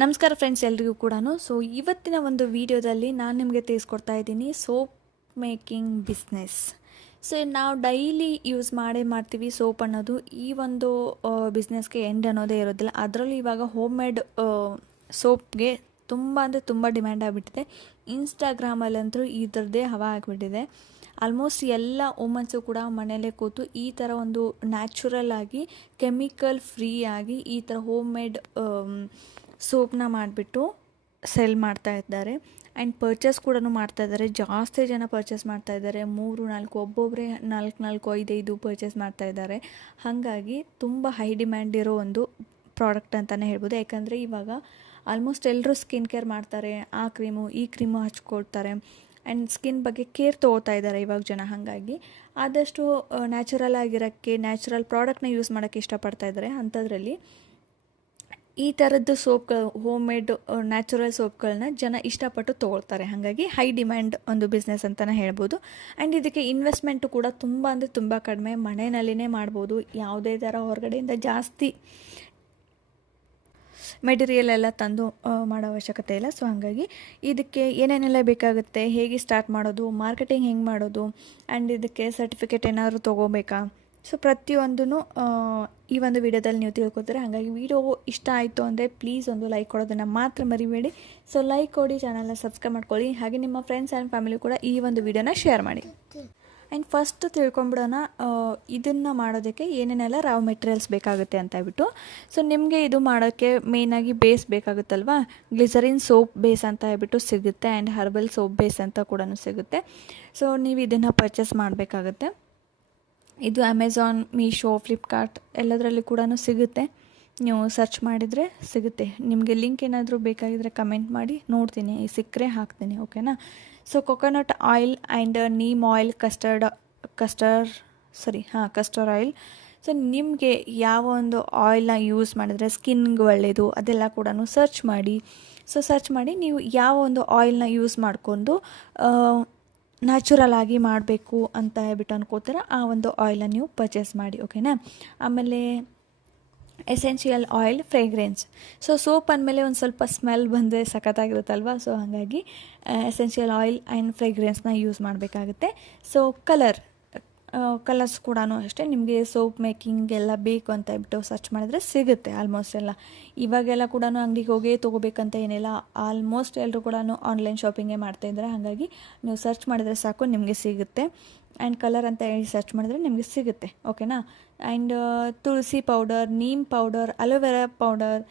ನಮಸ್ಕಾರ ಫ್ರೆಂಡ್ಸ್, ಎಲ್ರಿಗೂ ಕೂಡ. ಸೊ ಇವತ್ತಿನ ಒಂದು ವಿಡಿಯೋದಲ್ಲಿ ನಾನು ನಿಮಗೆ ತಿಳಿಸ್ಕೊಡ್ತಾ ಇದ್ದೀನಿ ಸೋಪ್ ಮೇಕಿಂಗ್ ಬಿಸ್ನೆಸ್. ಸೊ ನಾವು ಡೈಲಿ ಯೂಸ್ ಮಾಡ್ತೀವಿ ಸೋಪ್ ಅನ್ನೋದು. ಈ ಒಂದು ಬಿಸ್ನೆಸ್ಗೆ ಎಂಡ್ ಅನ್ನೋದೇ ಇರೋದಿಲ್ಲ. ಅದರಲ್ಲೂ ಇವಾಗ ಹೋಮ್ ಮೇಡ್ ಸೋಪ್ಗೆ ತುಂಬ ಅಂದರೆ ತುಂಬ ಡಿಮ್ಯಾಂಡ್ ಆಗಿಬಿಟ್ಟಿದೆ. ಇನ್ಸ್ಟಾಗ್ರಾಮಲ್ಲಂತೂ ಇದರದ್ದೇ ಹವಾ ಆಗಿಬಿಟ್ಟಿದೆ. ಆಲ್ಮೋಸ್ಟ್ ಎಲ್ಲ ವುಮನ್ಸು ಕೂಡ ಮನೆಯಲ್ಲೇ ಕೂತು ಈ ಥರ ಒಂದು ನ್ಯಾಚುರಲ್ ಆಗಿ ಕೆಮಿಕಲ್ ಫ್ರೀ ಆಗಿ ಈ ಥರ ಹೋಮ್ ಮೇಡ್ ಸೋಪ್ನ ಮಾಡಿಬಿಟ್ಟು ಸೆಲ್ ಮಾಡ್ತಾ ಇದ್ದಾರೆ. ಆ್ಯಂಡ್ ಪರ್ಚೇಸ್ ಕೂಡ ಮಾಡ್ತಾ ಇದ್ದಾರೆ. ಜಾಸ್ತಿ ಜನ ಪರ್ಚೇಸ್ ಮಾಡ್ತಾ ಇದ್ದಾರೆ. 3-4 ಒಬ್ಬೊಬ್ಬರೇ 4-5 ಪರ್ಚೇಸ್ ಮಾಡ್ತಾ ಇದ್ದಾರೆ. ಹಾಗಾಗಿ ತುಂಬ ಹೈ ಡಿಮ್ಯಾಂಡ್ ಇರೋ ಒಂದು ಪ್ರಾಡಕ್ಟ್ ಅಂತಲೇ ಹೇಳ್ಬೋದು. ಯಾಕಂದರೆ ಇವಾಗ ಆಲ್ಮೋಸ್ಟ್ ಎಲ್ಲರೂ ಸ್ಕಿನ್ ಕೇರ್ ಮಾಡ್ತಾರೆ. ಆ ಕ್ರೀಮು ಈ ಕ್ರೀಮು ಹಚ್ಕೊಳ್ತಾರೆ. ಆ್ಯಂಡ್ ಸ್ಕಿನ್ ಬಗ್ಗೆ ಕೇರ್ ತೊಗೋತಾ ಇದ್ದಾರೆ ಇವಾಗ ಜನ. ಹಾಗಾಗಿ ಆದಷ್ಟು ನ್ಯಾಚುರಲ್ ಆಗಿರೋಕ್ಕೆ ನ್ಯಾಚುರಲ್ ಪ್ರಾಡಕ್ಟ್ನ ಯೂಸ್ ಮಾಡೋಕ್ಕೆ ಇಷ್ಟಪಡ್ತಾ ಇದ್ದಾರೆ. ಅಂಥದ್ರಲ್ಲಿ ಈ ಥರದ್ದು ಸೋಪ್ಗಳು, ಹೋಮ್ ಮೇಡ್ ನ್ಯಾಚುರಲ್ ಸೋಪ್ಗಳನ್ನ ಜನ ಇಷ್ಟಪಟ್ಟು ತೊಗೊಳ್ತಾರೆ. ಹಾಗಾಗಿ ಹೈ ಡಿಮ್ಯಾಂಡ್ ಒಂದು ಬಿಸ್ನೆಸ್ ಅಂತಲೇ ಹೇಳ್ಬೋದು. ಆ್ಯಂಡ್ ಇದಕ್ಕೆ ಇನ್ವೆಸ್ಟ್ಮೆಂಟು ಕೂಡ ತುಂಬ ಅಂದರೆ ತುಂಬ ಕಡಿಮೆ. ಮನೆಯಲ್ಲಿನೇ ಮಾಡ್ಬೋದು. ಯಾವುದೇ ಥರ ಹೊರಗಡೆಯಿಂದ ಜಾಸ್ತಿ ಮೆಟೀರಿಯಲ್ ಎಲ್ಲ ತಂದು ಮಾಡೋ ಅವಶ್ಯಕತೆ ಇಲ್ಲ. ಸೊ ಹಾಗಾಗಿ ಇದಕ್ಕೆ ಏನೇನೆಲ್ಲ ಬೇಕಾಗುತ್ತೆ, ಹೇಗೆ ಸ್ಟಾರ್ಟ್ ಮಾಡೋದು, ಮಾರ್ಕೆಟಿಂಗ್ ಹೆಂಗೆ ಮಾಡೋದು, ಆ್ಯಂಡ್ ಇದಕ್ಕೆ ಸರ್ಟಿಫಿಕೇಟ್ ಏನಾದರೂ ತೊಗೋಬೇಕಾ, ಸೊ ಪ್ರತಿಯೊಂದೂ ಈ ಒಂದು ವಿಡಿಯೋದಲ್ಲಿ ನೀವು ತಿಳ್ಕೊತೀರ. ಹಾಗಾಗಿ ವಿಡಿಯೋ ಇಷ್ಟ ಆಯಿತು ಅಂದರೆ ಪ್ಲೀಸ್ ಒಂದು ಲೈಕ್ ಕೊಡೋದನ್ನು ಮಾತ್ರ ಮರಿಬೇಡಿ. ಸೊ ಲೈಕ್ ಕೊಡಿ, ಚಾನಲ್ನ ಸಬ್ಸ್ಕ್ರೈಬ್ ಮಾಡ್ಕೊಳ್ಳಿ. ಹಾಗೆ ನಿಮ್ಮ ಫ್ರೆಂಡ್ಸ್ ಆ್ಯಂಡ್ ಫ್ಯಾಮಿಲಿ ಕೂಡ ಈ ಒಂದು ವಿಡಿಯೋನ ಶೇರ್ ಮಾಡಿ. ಆ್ಯಂಡ್ ಫಸ್ಟ್ ತಿಳ್ಕೊಂಬಿಡೋಣ ಇದನ್ನು ಮಾಡೋದಕ್ಕೆ ಏನೇನೆಲ್ಲ ರಾವ್ ಮೆಟೀರಿಯಲ್ಸ್ ಬೇಕಾಗುತ್ತೆ ಅಂತ ಹೇಳ್ಬಿಟ್ಟು. ಸೊ ನಿಮಗೆ ಇದು ಮಾಡೋಕ್ಕೆ ಮೇಯ್ನಾಗಿ ಬೇಸ್ ಬೇಕಾಗುತ್ತಲ್ವ. ಗ್ಲಿಸರಿನ್ ಸೋಪ್ ಬೇಸ್ ಅಂತ ಹೇಳ್ಬಿಟ್ಟು ಸಿಗುತ್ತೆ. ಆ್ಯಂಡ್ ಹರ್ಬಲ್ ಸೋಪ್ ಬೇಸ್ ಅಂತ ಕೂಡ ಸಿಗುತ್ತೆ. ಸೊ ನೀವು ಇದನ್ನು ಪರ್ಚೇಸ್ ಮಾಡಬೇಕಾಗುತ್ತೆ. ಇದು ಅಮೆಝಾನ್, ಮೀಶೋ, ಫ್ಲಿಪ್ಕಾರ್ಟ್ ಎಲ್ಲದರಲ್ಲಿ ಕೂಡ ಸಿಗುತ್ತೆ. ನೀವು ಸರ್ಚ್ ಮಾಡಿದರೆ ಸಿಗುತ್ತೆ. ನಿಮಗೆ ಲಿಂಕ್ ಏನಾದರೂ ಬೇಕಾಗಿದ್ದರೆ ಕಮೆಂಟ್ ಮಾಡಿ, ನೋಡ್ತೀನಿ, ಸಿಕ್ಕರೆ ಹಾಕ್ತೀನಿ, ಓಕೆನಾ. So coconut oil and neem oil, custard oil. So ನಿಮಗೆ ಯಾವ ಒಂದು ಆಯಿಲ್ನ ಯೂಸ್ ಮಾಡಿದ್ರೆ ಸ್ಕಿನ್ಗೆ ಒಳ್ಳೆಯದು ಅದೆಲ್ಲ ಕೂಡ ಸರ್ಚ್ ಮಾಡಿ. ಸೊ ಸರ್ಚ್ ಮಾಡಿ ನೀವು ಯಾವ ಒಂದು ಆಯಿಲ್ನ ಯೂಸ್ ಮಾಡಿಕೊಂಡು ನ್ಯಾಚುರಲ್ ಆಗಿ ಮಾಡಬೇಕು ಅಂತ ಹೇಳ್ಬಿಟ್ಟು ಅನ್ಕೋತೀರ, ಆ ಒಂದು ಆಯಿಲನ್ನು ನೀವು ಪರ್ಚೇಸ್ ಮಾಡಿ, ಓಕೆನಾ. ಆಮೇಲೆ essential oil, fragrance. So soap ಅಂದಮೇಲೆ ಒಂದು ಸ್ವಲ್ಪ ಸ್ಮೆಲ್ ಬಂದರೆ ಸಖತ್ತಾಗಿರುತ್ತಲ್ವ. ಸೊ ಹಾಗಾಗಿ ಎಸೆನ್ಷಿಯಲ್ ಆಯಿಲ್ ಆ್ಯಂಡ್ ಫ್ರೇಗ್ರೆನ್ಸ್ನ ಯೂಸ್ ಮಾಡಬೇಕಾಗುತ್ತೆ. ಸೊ ಕಲರ್ಸ್ ಕೂಡ ಅಷ್ಟೇ. ನಿಮಗೆ ಸೋಪ್ ಮೇಕಿಂಗ್ ಎಲ್ಲ ಬೇಕು ಅಂತ ಹೇಳ್ಬಿಟ್ಟು ಸರ್ಚ್ ಮಾಡಿದ್ರೆ ಸಿಗುತ್ತೆ ಆಲ್ಮೋಸ್ಟ್ ಎಲ್ಲ. ಇವಾಗೆಲ್ಲ ಕೂಡ ಅಂಗಡಿಗೆ ಹೋಗಿ ತೊಗೋಬೇಕಂತ ಏನಿಲ್ಲ. ಆಲ್ಮೋಸ್ಟ್ ಎಲ್ಲರೂ ಕೂಡ ಆನ್ಲೈನ್ ಶಾಪಿಂಗೇ ಮಾಡ್ತಾಯಿದ್ದಾರೆ. ಹಾಗಾಗಿ ನೀವು ಸರ್ಚ್ ಮಾಡಿದರೆ ಸಾಕು, ನಿಮಗೆ ಸಿಗುತ್ತೆ. ಆ್ಯಂಡ್ ಕಲರ್ ಅಂತ ಹೇಳಿ ಸರ್ಚ್ ಮಾಡಿದ್ರೆ ನಿಮಗೆ ಸಿಗುತ್ತೆ, ಓಕೆನಾ. And tulsi powder, neem powder, aloe vera powder,